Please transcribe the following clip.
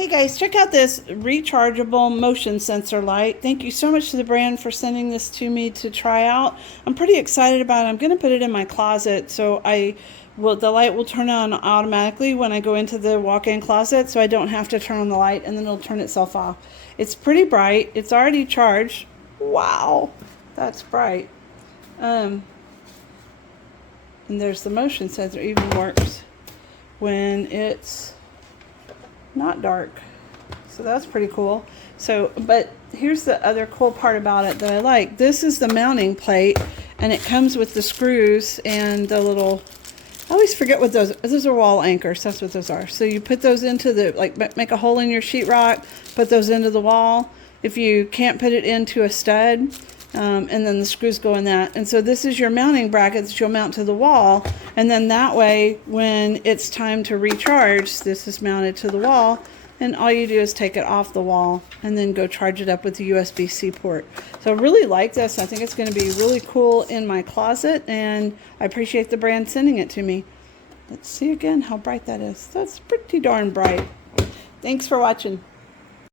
Hey guys, check out this rechargeable motion sensor light. Thank you so much to the brand for sending this to me to try out. I'm pretty excited about it. I'm going to put it in my closet so the light will turn on automatically when I go into the walk-in closet, so I don't have to turn on the light and then it'll turn itself off. It's pretty bright. It's already charged. Wow, that's bright. And there's the motion sensor. It even works when it's not dark, so that's pretty cool. So, but here's the other cool part about it that I like. This is the mounting plate, and it comes with the screws and the little, I always forget what those are, wall anchors. That's what those are. So you put those into the, like, make a hole in your sheetrock, put those into the wall. If you can't put it into a stud, and then the screws go in that. And so this is your mounting bracket that you'll mount to the wall, and then that way when it's time to recharge, this is mounted to the wall, and all you do is take it off the wall and then go charge it up with the USB-C port. So I really like this. I think it's going to be really cool in my closet, and I appreciate the brand sending it to me. Let's see again how bright that is. That's pretty darn bright. Thanks for watching.